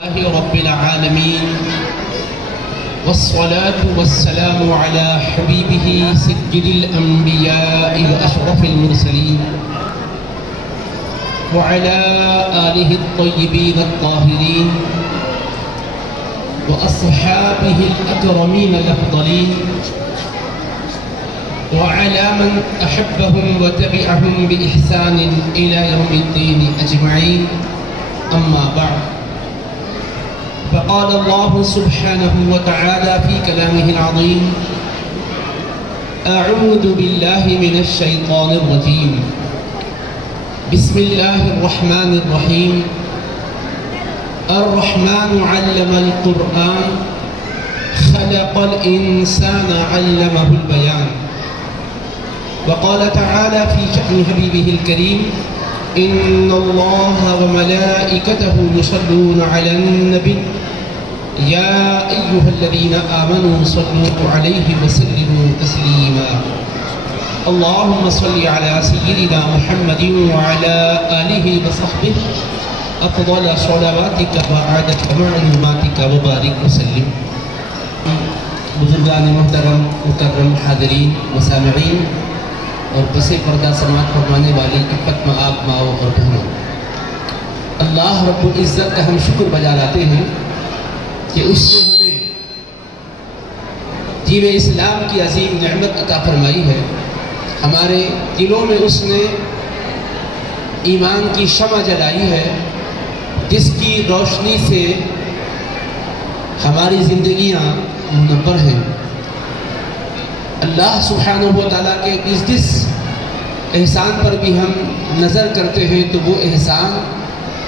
لله رب العالمين والصلاة والسلام على حبيبه سيد الأنبياء وأشرف المرسلين وعلى آله الطيبين الطاهرين وأصحابه الأكرمين الأفضلين وعلى من أحبهم وتبعهم بإحسان إلى يوم الدين أجمعين. أما بعد، فقال الله سبحانه وتعالى في كلامه العظيم: أعوذ بالله من الشيطان الرجيم، بسم الله الرحمن الرحيم. الرحمن علم القرآن خلق الإنسان علمه البيان. وقال تعالى في شأن حبيبه الكريم: إن الله وملائكته يصلون على النبي يا أيها الذين آمنوا صلوا عليه وسلموا تسليما. اللهم صل على سيدنا محمد وعلى آله وصحبه أفضل صلواتك وعدد معلوماتك وبارك وسلم. بزرگان محترم مکرم حاضرین و سامعین اور پس پردہ سماعت فرمانے والی اپت مآب ماؤں اور بہنوں، اللہ رب العزت کا ہم شکر بجا لاتے ہیں کہ اس نے ہمیں دین اسلام کی عظیم نعمت عطا فرمائی ہے. ہمارے دلوں میں اس نے ایمان کی شمع جلائی ہے جس کی روشنی سے ہماری زندگیاں منور ہیں. اللہ سبحانہ و تعالیٰ کے جس احسان پر بھی ہم نظر کرتے ہیں تو وہ احسان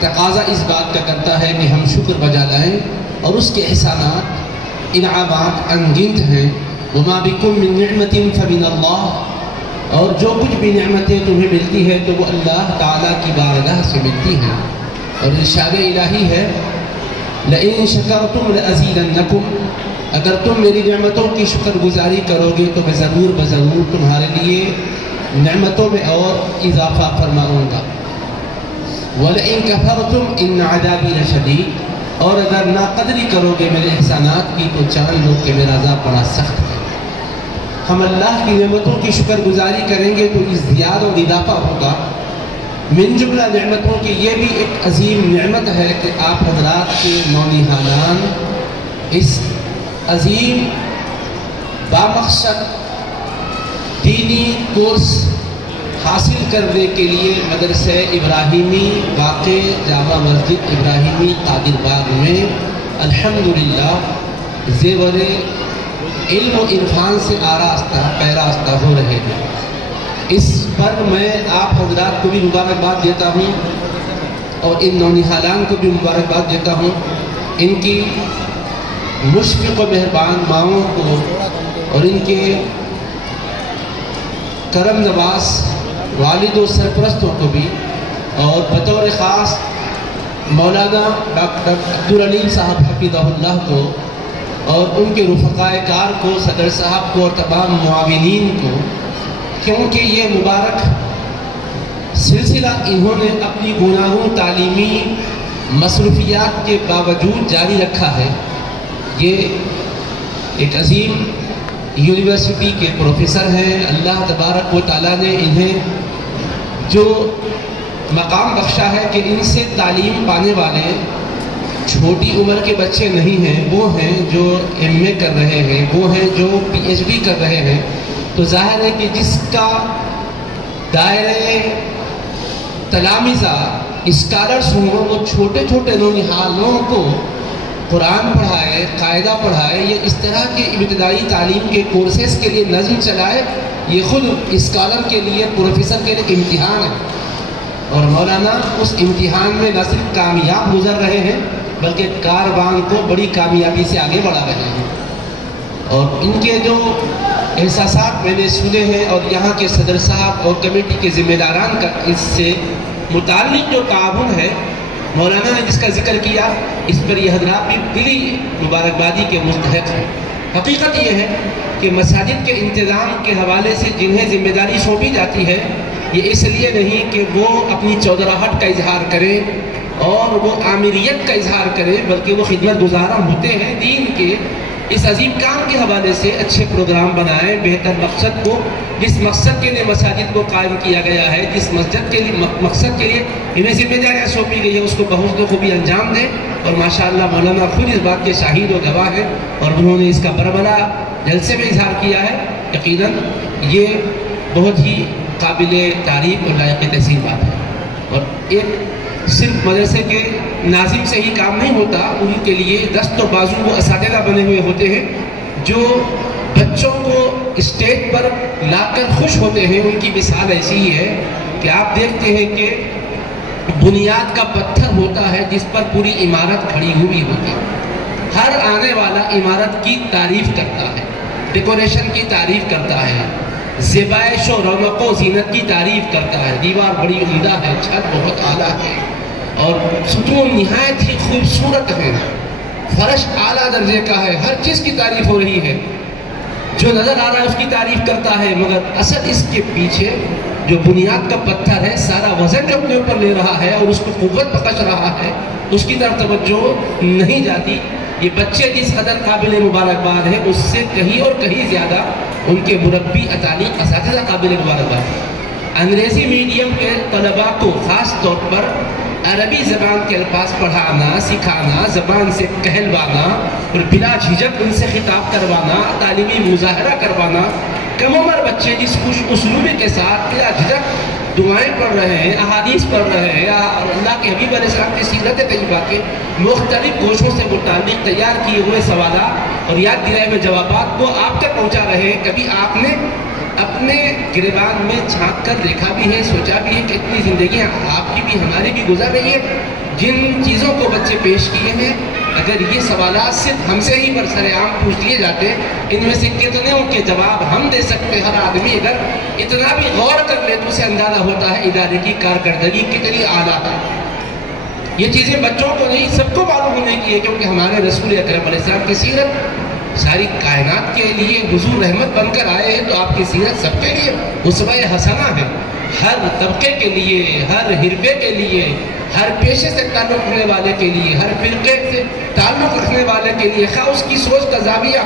تقاضا اس بات کا کرتا ہے کہ ہم شکر بجا لائیں، اور اس کے احسانات انعامات انگنت ہیں. وما بکم من نعمت فمن اللہ، اور جو کچھ بھی نعمتیں تمہیں ملتی ہے تو وہ اللہ تعالیٰ کی بارگاہ سے ملتی ہیں. اور ارشاد الہی ہے: لئن شکرتم لأزیدنکم، اگر تم میری نعمتوں کی شکر گزاری کرو گے تو میں ضرور تمہارے لیے نعمتوں میں اور اضافہ فرماؤں گا. وَلَئِن كَفَرْتُمْ إِنَّ عَذَابِي لَشَدِيدٌ، اور اگر ناقدری کرو گے میرے احسانات کی تو جان لو کہ میرا عذاب بڑا سخت ہے. ہم اللہ کی نعمتوں کی شکر گزاری کریں گے تو ازدیاد اور اضافہ ہوگا. من جملہ نعمتوں کی یہ بھی ایک عظیم نعمت ہے کہ آپ حضرات کے نونہالان اس عظیم بامقصد دینی کورس حاصل کرنے کے لیے مدرسہ ابراہیمی واقع جامع مسجد ابراہیمی قادر باغ میں الحمدللہ زیور علم و عرفان سے آراستہ پیراستہ ہو رہے ہیں. اس پر میں آپ حضرات کو بھی مبارکباد دیتا ہوں اور ان نونہالان کو بھی مبارکباد دیتا ہوں. ان کی مشفق و مہربان ماؤں کو اور ان کے کرم نواز والد و سرپرستوں کو بھی، اور بطور خاص مولانا ڈاکٹر عبدالعلیم صاحب حفظہ اللہ کو اور ان کے رفقائے کار کو، صدر صاحب کو اور تمام معاونین کو، کیونکہ یہ مبارک سلسلہ انہوں نے اپنی گناہوں تعلیمی مصروفیات کے باوجود جاری رکھا ہے. یہ ایک عظیم یونیورسٹی کے پروفیسر ہیں. اللہ تبارک و تعالیٰ نے انہیں جو مقام بخشا ہے کہ ان سے تعلیم پانے والے چھوٹی عمر کے بچے نہیں ہیں، وہ ہیں جو ایم اے کر رہے ہیں، وہ ہیں جو پی ایچ ڈی کر رہے ہیں. تو ظاہر ہے کہ جس کا دائرے تلامذہ اسکالرس ہوں وہ چھوٹے چھوٹے نونہالوں کو قرآن پڑھائے، قاعدہ پڑھائے، یا اس طرح کے ابتدائی تعلیم کے کورسز کے لیے نظم چلائے، یہ خود اسکالر کے لیے، پروفیسر کے لیے امتحان ہے. اور مولانا اس امتحان میں نہ صرف کامیاب گزر رہے ہیں بلکہ کاروان کو بڑی کامیابی سے آگے بڑھا رہے ہیں. اور ان کے جو احساسات میں نے سنے ہیں اور یہاں کے صدر صاحب اور کمیٹی کے ذمہ داران کا اس سے متعلق جو تعاون ہے مولانا نے جس کا ذکر کیا، اس پر یہ حضرات بھی دلی مبارکبادی کے مستحق ہیں. حقیقت یہ ہے کہ مساجد کے انتظام کے حوالے سے جنہیں ذمہ داری سونپی جاتی ہے، یہ اس لیے نہیں کہ وہ اپنی چودراہٹ کا اظہار کریں اور وہ آمریت کا اظہار کریں، بلکہ وہ خدمت گزارہ ہوتے ہیں دین کے اس عظیم کام کے حوالے سے اچھے پروگرام بنائیں، بہتر مقصد کو، جس مقصد کے لیے مساجد کو قائم کیا گیا ہے، جس مسجد کے لیے مقصد کے لیے انہیں ذمہ داریاں سونپی گئی ہے، اس کو بحسن خوبی انجام دیں۔ اور ماشاءاللہ مولانا خود اس بات کے شاہد و گواہ ہیں، اور انہوں نے اس کا بربلا جلسے میں اظہار کیا ہے۔ یقیناً یہ بہت ہی قابل تعریف اور لائق تحسین بات ہے، اور ایک صرف مدرسے کے ناظم سے ہی کام نہیں ہوتا، ان کے لیے دست و بازو وہ اساتذہ بنے ہوئے ہوتے ہیں جو بچوں کو اسٹیج پر لا کر خوش ہوتے ہیں۔ ان کی مثال ایسی ہی ہے کہ آپ دیکھتے ہیں کہ بنیاد کا پتھر ہوتا ہے جس پر پوری عمارت کھڑی ہوئی ہوتی ہے، ہر آنے والا عمارت کی تعریف کرتا ہے، ڈیکوریشن کی تعریف کرتا ہے، زیبائش و رونق و زینت کی تعریف کرتا ہے، دیوار بڑی عمدہ ہے، چھت بہت اعلیٰ ہے، اور ستون نہایت ہی خوبصورت ہے، فرش اعلیٰ درجے کا ہے، ہر چیز کی تعریف ہو رہی ہے، جو نظر آ رہا ہے اس کی تعریف کرتا ہے، مگر اصل اس کے پیچھے جو بنیاد کا پتھر ہے، سارا وزن جو اپنے اوپر لے رہا ہے اور اس کو قوت بخش رہا ہے، اس کی طرف توجہ نہیں جاتی۔ یہ بچے جس قدر قابل مبارکباد ہیں، اس سے کہیں اور کہیں زیادہ ان کے مربی اتالیق اساتذہ قابل مبارکباد ہیں۔ انگریزی میڈیم کے طلباء کو خاص طور پر عربی زبان کے الفاظ پڑھانا، سکھانا، زبان سے کہلوانا اور بلا جھجک ان سے خطاب کروانا، تعلیمی مظاہرہ کروانا، کم عمر بچے جس خوش اسلوبی کے ساتھ بلا جھجک دعائیں پڑھ رہے ہیں، احادیث پڑھ رہے ہیں، اور اللہ کے حبیب علیہ السلام کی سیرت طیبہ کے مختلف گوشوں سے متعلق تیار کیے ہوئے سوالات اور یاد دلائے ہوئے جوابات کو آپ تک پہنچا رہے ہیں۔ کبھی آپ نے اپنے گریبان میں جھانک کر دیکھا بھی ہے، سوچا بھی ہے کہ اتنی زندگیاں آپ کی بھی ہماری بھی گزر رہی ہے، جن چیزوں کو بچے پیش کیے ہیں، اگر یہ سوالات صرف ہم سے ہی برسر عام پوچھ لیے جاتے، ان میں سے کتنے ان کے جواب ہم دے سکتے؟ ہر آدمی اگر اتنا بھی غور کر لے تو اسے اندازہ ہوتا ہے ادارے کی کارکردگی کتنی اعلیٰ ہے۔ یہ چیزیں بچوں کو نہیں، سب کو معلوم ہونے کی ہے، کیونکہ ہمارے رسول اکرم علیہ السلام کی سیرت ساری کائنات کے لیے حضور رحمت بن کر آئے ہیں، تو آپ کی سیرت سب کے لیے اسوہ حسنہ ہے، ہر طبقے کے لیے، ہر حرفے کے لیے، ہر پیشے سے تعلق رکھنے والے کے لیے، ہر فرقے سے تعلق رکھنے والے کے لیے، خواہ اس کی سوچ کا زاویہ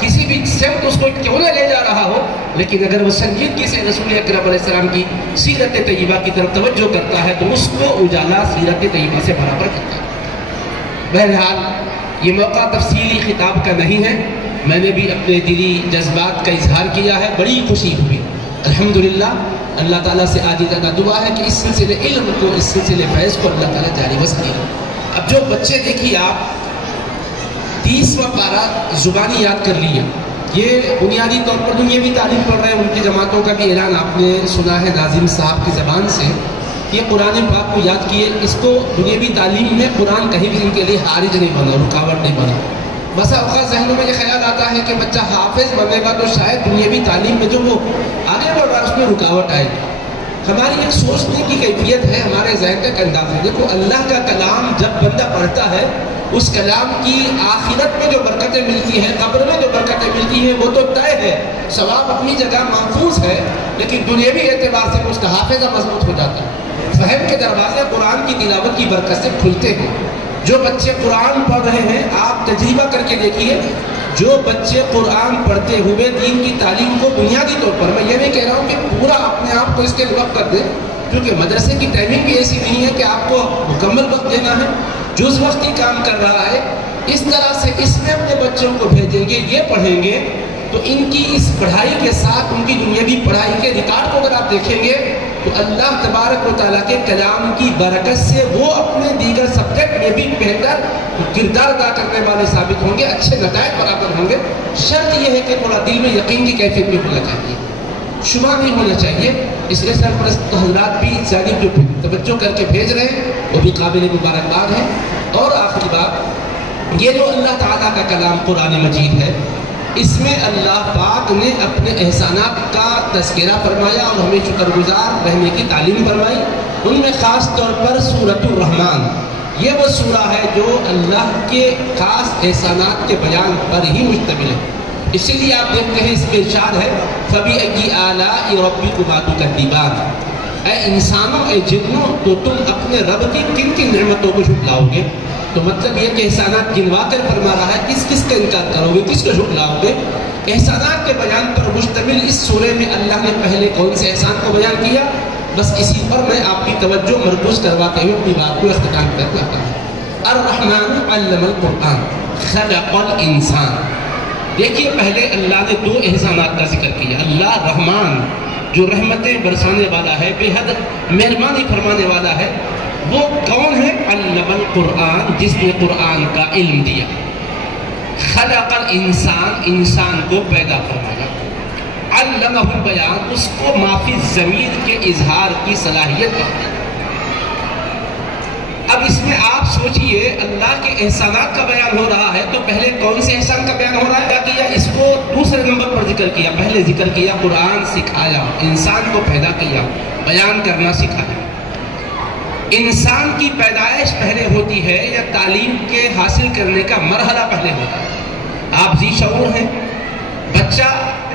کسی بھی سمت اس کو کیوں نہ لے جا رہا ہو، لیکن اگر وہ سنجیدگی سے رسول اکرم علیہ السلام کی سیرت طیبہ کی طرف توجہ کرتا ہے تو اس کو اجالا سیرت طیبہ سے برابر کرتا ہے۔ بہرحال یہ موقع تفصیلی خطاب کا نہیں ہے، میں نے بھی اپنے دلی جذبات کا اظہار کیا ہے، بڑی خوشی ہوئی الحمدللہ۔ اللہ تعالیٰ سے عاجزانہ دعا ہے کہ اس سلسلے علم کو، اس سلسلے فیض کو اللہ تعالیٰ جاری وسعت۔ اب جو بچے دیکھیے آپ 30واں پارہ زبانی یاد کر لیا، یہ بنیادی طور پر دنیاوی تعلیم پڑھ رہے ہیں، ان کی جماعتوں کا بھی اعلان آپ نے سنا ہے ناظم صاحب کی زبان سے، یہ قرآن پاک کو یاد کیے، اس کو دنیاوی تعلیم میں قرآن کہیں بھی ان کے لیے حارج نہیں بنا، رکاوٹ نہیں بنا۔ بسا اوقات ذہنوں میں یہ خیال آتا ہے کہ بچہ حافظ بنے گا تو شاید دنیاوی تعلیم میں جو وہ آگے بڑھ رہا ہے اس میں رکاوٹ آئے گی۔ ہماری ایک سوچنے کی کیفیت ہے، ہمارے ذہن کا ایک انداز ہے۔ دیکھو اللہ کا کلام جب بندہ پڑھتا ہے، اس کلام کی آخرت میں جو برکتیں ملتی ہیں، قبر میں جو برکتیں ملتی ہیں، وہ تو طے ہے، ثواب اپنی جگہ محفوظ ہے، لیکن دنیاوی اعتبار سے اس کا حافظہ مضبوط ہو جاتا ہے، فہم کے دروازے قرآن کی تلاوت کی برکت سے کھلتے ہیں۔ جو بچے قرآن پڑھ رہے ہیں، آپ تجربہ کر کے دیکھیے، جو بچے قرآن پڑھتے ہوئے دین کی تعلیم کو بنیادی طور پر، میں یہ نہیں کہہ رہا ہوں کہ پورا اپنے آپ کو اس کے وقت کر دیں، کیونکہ مدرسے کی ٹائمنگ بھی ایسی نہیں ہے کہ آپ کو مکمل وقت دینا ہے، جز وقتی کام کر رہا ہے، اس طرح سے اس میں اپنے بچوں کو بھیجیں گے، یہ پڑھیں گے تو ان کی اس پڑھائی کے ساتھ ان کی دنیاوی پڑھائی کے ریکارڈ کو اگر آپ دیکھیں گے تو اللہ تبارک و تعالیٰ کے کلام کی برکت سے وہ اپنے دیگر سبجیکٹ میں بھی بہتر کردار ادا کرنے والے ثابت ہوں گے، اچھے نتائج برابر ہوں گے۔ شرط یہ ہے کہ تھوڑا دل میں یقین کی کیفیت بھی ہونا چاہیے، شبہ نہیں ہونا چاہیے۔ اس لیے سرپرست حضرات بھی جانب جو توجہ کر کے بھیج رہے ہیں وہ بھی قابل مبارکباد ہے۔ اور آخری بات، یہ جو اللہ تعالیٰ کا کلام قرآن مجید ہے، اس میں اللہ پاک نے اپنے احسانات کا تذکرہ فرمایا اور ہمیں شکر گزار رہنے کی تعلیم فرمائی۔ ان میں خاص طور پر سورۃ الرحمن، یہ وہ سورہ ہے جو اللہ کے خاص احسانات کے بیان پر ہی مشتمل ہے۔ اسی لیے آپ دیکھتے ہیں اس میں ارشاد ہے فَبِأَيِّ آلَاءِ رَبِّكُمَا تُكَذِّبَانِ، اے انسانوں اے جنوں تو تم اپنے رب کی کن کن نعمتوں کو جھٹلاؤ گے؟ تو مطلب یہ کہ احسانات گنوا کر فرما رہا ہے کس کس کا انکار کرو گے، کس کو جھٹلاؤ گے؟ احسانات کے بیان پر مشتمل اس سورے میں اللہ نے پہلے کون سے احسان کو بیان کیا؟ بس اسی پر میں آپ کی توجہ مرکوز کرواتے ہوئے اپنی بات کو اختتام کرنا چاہتا ہوں۔ الرحمن علم القرآن خلق الانسان۔ دیکھیے پہلے اللہ نے دو احسانات کا ذکر کیا۔ اللہ رحمان جو رحمتیں برسانے والا ہے، بے حد مہربانی فرمانے والا ہے، وہ کون ہے؟ علم القرآن، جس نے قرآن کا علم دیا۔ خلق الانسان، انسان کو پیدا فرمایا۔ علمہ البیان، اس کو ما فی الضمیر کے اظہار کی صلاحیت دی۔ اب اس میں آپ سوچئے اللہ کے احسانات کا بیان ہو رہا ہے تو پہلے کون سے احسان کا بیان ہو رہا ہے؟ کیا کیا؟ اس کو دوسرے نمبر پر ذکر کیا۔ پہلے ذکر کیا قرآن سکھایا، انسان کو پیدا کیا، بیان کرنا سکھایا۔ انسان کی پیدائش پہلے ہوتی ہے یا تعلیم کے حاصل کرنے کا مرحلہ پہلے ہوتا ہے؟ آپ ذی شعور ہیں، بچہ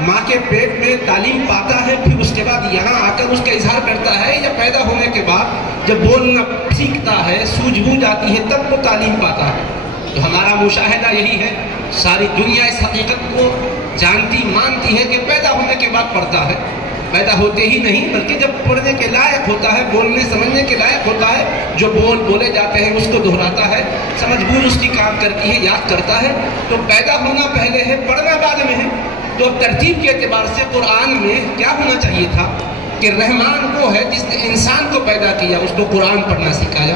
ماں کے پیٹ میں تعلیم پاتا ہے، پھر اس کے بعد یہاں آ کر اس کا اظہار کرتا ہے، یا پیدا ہونے کے بعد جب بولنا سیکھتا ہے، سوجھ بوجھ آتی ہے، تب وہ تعلیم پاتا ہے؟ تو ہمارا مشاہدہ یہی ہے، ساری دنیا اس حقیقت کو جانتی مانتی ہے کہ پیدا ہونے کے بعد پڑھتا ہے، پیدا ہوتے ہی نہیں بلکہ جب پڑھنے کے لائق ہوتا ہے، بولنے سمجھنے کے لائق ہوتا ہے، جو بولے جاتے ہیں اس کو دہراتا ہے، سمجھ بوجھ اس کی کام کرتی ہے، یاد کرتا ہے، تو پیدا ہونا پہلے ہے، پڑھنا بعد میں ہے۔ تو ترتیب کے اعتبار سے قرآن میں کیا ہونا چاہیے تھا کہ رحمان وہ ہے جس نے انسان کو پیدا کیا، اس کو قرآن پڑھنا سکھایا۔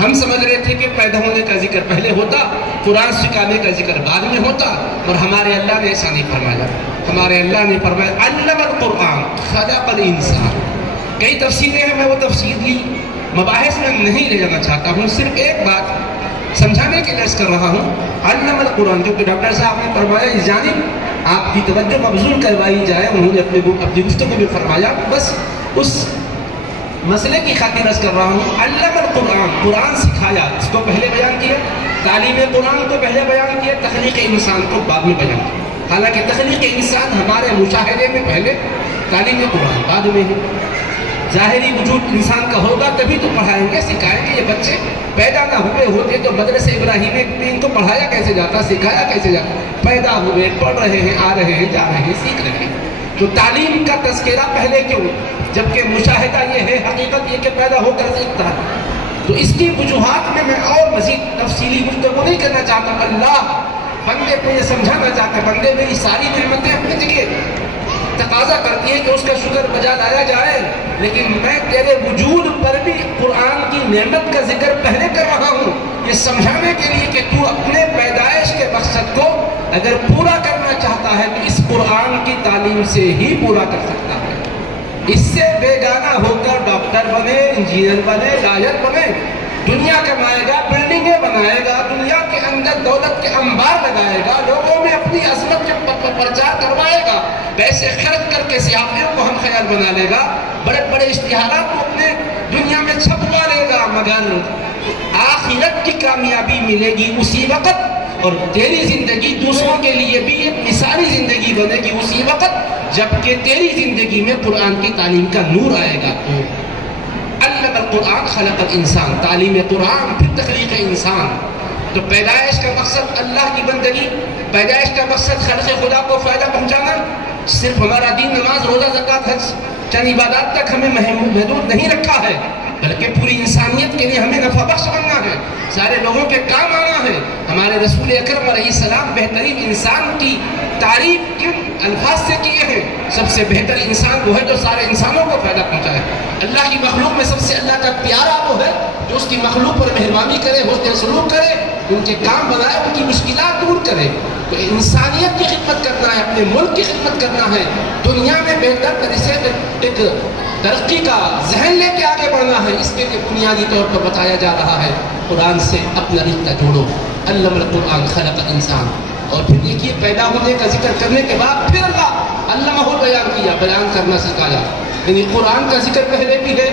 ہم سمجھ رہے تھے کہ پیدا ہونے کا ذکر پہلے ہوتا، قرآن سکھانے کا ذکر بعد میں ہوتا، اور ہمارے اللہ نے ایسا نہیں فرمایا۔ ہمارے اللہ نے فرمایا علم القرآن خلق الانسان۔ کئی تفسیریں ہیں، میں وہ تفسیر لی مباحث میں نہیں لے جانا چاہتا ہوں، صرف ایک بات سمجھانے کے لیے کر رہا ہوں۔ علم القرآن، جو کہ ڈاکٹر صاحب نے فرمایا اس جانب آپ کی توجہ مبذول کروائی جائے، انہوں نے اپنی گفتگو میں فرمایا، بس اس مسئلے کی خاطر عرض کر رہا ہوں۔ علم القرآن، قرآن سکھایا، اس کو پہلے بیان کیا، تعلیم قرآن کو پہلے بیان کیا، تخلیق انسان کو بعد میں بیان کیا۔ حالانکہ تخلیق انسان ہمارے مشاہدے میں پہلے، تعلیم قرآن بعد میں ہے۔ ظاہری وجود انسان کا ہوگا تبھی تو پڑھائیں گے، سکھائیں گے۔ یہ بچے پیدا نہ ہوئے ہوتے تو مدرسہ ابراہیمی میں ان کو پڑھایا کیسے جاتا، سکھایا کیسے جاتا؟ پیدا ہوئے، پڑھ رہے ہیں، آ رہے ہیں، جا رہے ہیں، سیکھ رہے ہیں۔ تو تعلیم کا تذکرہ پہلے کیوں؟ جبکہ مشاہدہ یہ ہے، حقیقت یہ کہ پیدا ہو کر سیکھتا ہے۔ تو اس کی وجوہات میں اور مزید تفصیلی گفتگو نہیں کرنا چاہتا۔ اللہ بندے کو یہ سمجھانا چاہتا ہے، بندے میری ساری نعمتیں اپنی جگہ تقاضا کرتی ہے کہ اس کا شکر بجا لایا جائے، لیکن میں تیرے وجود پر بھی قرآن کی نعمت کا ذکر پہلے کر رہا ہوں، یہ سمجھانے کے لیے کہ تو اپنے پیدائش کے مقصد کو اگر پورا کرنا چاہتا ہے تو اس قرآن کی تعلیم سے ہی پورا کر سکتا ہے۔ اس سے بیگانہ ہو کر ڈاکٹر بنے، انجینئر بنے، لائر بنے، دنیا کمائے گا، بلڈنگیں بنائے گا، دنیا کے اندر دولت کے انبار لگائے گا، لوگوں میں اپنی عظمت کے پرچار کروائے گا، پیسے خرچ کر کے سیاحیوں کو ہم خیال بنا لے گا، بڑے بڑے اشتہارات کو اپنے دنیا میں چھپوا لے گا، مگر آخرت کی کامیابی ملے گی اسی وقت، اور تیری زندگی دوسروں کے لیے بھی ایک مثالی زندگی بنے گی اسی وقت جبکہ تیری زندگی میں قرآن کی تعلیم کا نور آئے گا۔ علم القرآن خلق الانسان، تعلیم قرآن پھر تخلیق انسان۔ تو پیدائش کا مقصد اللہ کی بندگی، پیدائش کا مقصد خلق خدا کو فائدہ پہنچانا۔ صرف ہمارا دین، نماز، روزہ، زکوٰۃ، حج چند عبادات تک ہمیں محدود نہیں رکھا ہے، بلکہ پوری انسانیت کے لیے ہمیں نفع بخش بننا ہے، سارے لوگوں کے کام آنا ہے۔ ہمارے رسول اکرم علیہ السلام بہترین انسان کی تعریف کن الفاظ سے کیے ہیں؟ سب سے بہتر انسان وہ ہے جو سارے انسانوں کو فائدہ پہنچائے۔ اللہ کی مخلوق میں سب سے اللہ کا پیارا وہ ہے جو اس کی مخلوق پر مہربانی کرے، حسن سلوک کرے، ان کے کام بنائے، ان کی مشکلات دور کرے۔ تو انسانیت کی خدمت کرنا ہے، اپنے ملک کی خدمت کرنا ہے، دنیا میں بہتر طرح سے ایک ترقی کا ذہن لے کے آگے بڑھنا ہے۔ اس کے لیے بنیادی طور پر بتایا جا رہا ہے قرآن سے اپنا رشتہ جوڑو۔ علم القرآن خلق الانسان۔ اور پھر دیکھیے پیدا ہونے کا ذکر کرنے کے بعد پھر اللہ علمہ بیان کیا، بیان کرنا سکھایا۔ یعنی قرآن کا ذکر پہلے بھی ہے،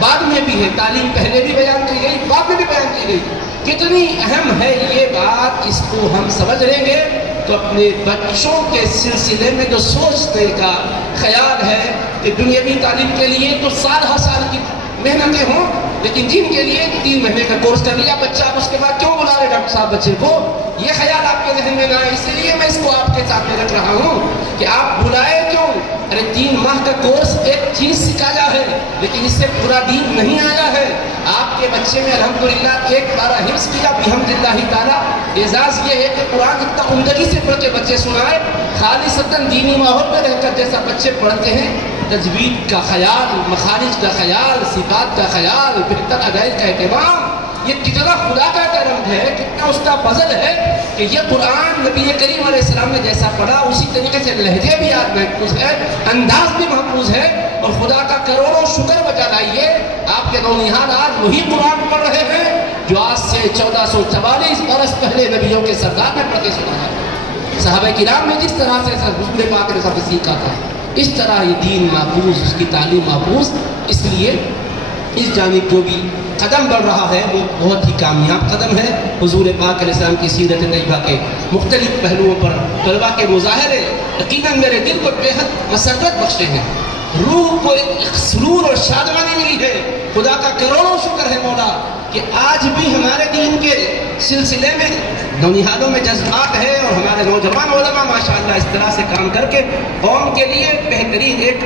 بعد میں بھی ہے، تعلیم پہلے بھی بیان کی گئی، بعد میں بھی بیان کی گئی۔ کتنی اہم ہے یہ بات، اس کو ہم سمجھ لیں گے تو اپنے بچوں کے سلسلے میں جو سوچنے کا خیال ہے کہ دنیاوی تعلیم کے لیے تو سال ہر سال کی محنتیں ہوں، لیکن دین کے لیے 3 مہینے کا کورس کر لیا بچہ، اب اس کے بعد کیوں بلا رہے ڈاکٹر صاحب بچے کو؟ یہ خیال آپ کے ذہن میں نہ آئے، اسی لیے میں اس کو آپ کے سامنے رکھ رہا ہوں کہ آپ بلائے کیوں؟ ارے 3 ماہ کا کورس ایک چیز سکھایا ہے، لیکن اس سے پورا دین نہیں آیا ہے۔ آپ کے بچے میں الحمدللہ 1 پارہ حفظ کیا بحمداللہ تعالیٰ۔ اعزاز یہ ہے کہ قرآن اتنا عمدگی سے پڑھ کے بچے سنائے، خالصتاً دینی ماحول میں رہ کر جیسا بچے پڑھتے ہیں، تجوید کا خیال، مخارج کا خیال، صفات کا خیال، بہتر ادائی کا اہتمام، یہ کتنا خدا کا کرم ہے، کتنا اس کا فضل ہے کہ یہ قرآن نبی کریم علیہ السلام نے جیسا پڑھا اسی طریقے سے لہجے بھی آج محفوظ ہے، انداز بھی محفوظ ہے، اور خدا کا کروڑوں شکر بجا لائیے آپ کے نونہال آج وہی قرآن پڑھ رہے ہیں جو آج سے 1444 برس پہلے نبیوں کے سردار نے پڑھ کے سنا ہے۔ صحابہ کرام نے جس طرح سے حضور پاک نے سب سیکھا تھا، اس طرح یہ دین محفوظ، اس کی تعلیم محفوظ، اس لیے اس جانب جو بھی قدم بڑھ رہا ہے وہ بہت ہی کامیاب قدم ہے۔ حضور پاک علیہ السلام کی سیرت طیبہ کے مختلف پہلوؤں پر طلبہ کے مظاہرے یقیناً میرے دل کو بےحد مسرت بخشے ہیں، روح کو ایک سرور اور شادمانی ملی ہے۔ خدا کا کروڑوں شکر ہے مولا کہ آج بھی ہمارے دین کے سلسلے میں نونہالوں میں جذبات ہے، اور ہمارے نوجوان علماء ماشاءاللہ اس طرح سے کام کر کے قوم کے لیے بہترین ایک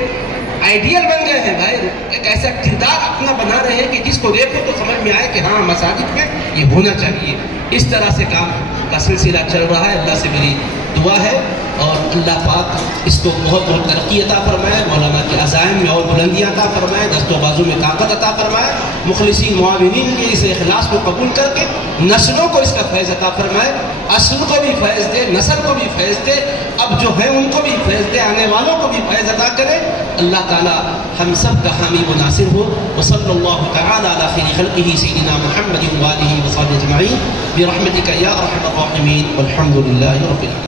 آئیڈیل بن گئے ہیں بھائی، ایک ایسا کردار اپنا بنا رہے ہیں کہ جس کو دیکھو تو سمجھ میں آئے کہ ہاں مساجد میں یہ ہونا چاہیے۔ اس طرح سے کام کا سلسلہ چل رہا ہے، اللہ سے میری دعا ہے اور اللہ پاک اس کو بہت بہت ترقی عطا فرمائے، مولانا کے عزائم میں اور بلندیاں عطا فرمائے، دست و بازو میں طاقت عطا فرمائے، مخلصین معاونین کے اس اخلاص کو قبول کر کے نسلوں کو اس کا فیض عطا فرمائے، اصل کو بھی فیض دے، نسل کو بھی فیض دے، اب جو ہیں ان کو بھی فیض دے، آنے والوں کو بھی فیض عطا کرے۔ اللہ تعالی ہم سب کا حامی و ناصر ہو۔ وصلی اللہ تعالی علی خیر خلقہ سیدنا محمد و آلہ وصحبہ اجمعین برحمتک یا ارحم الراحمین والحمد للہ رب العالمین۔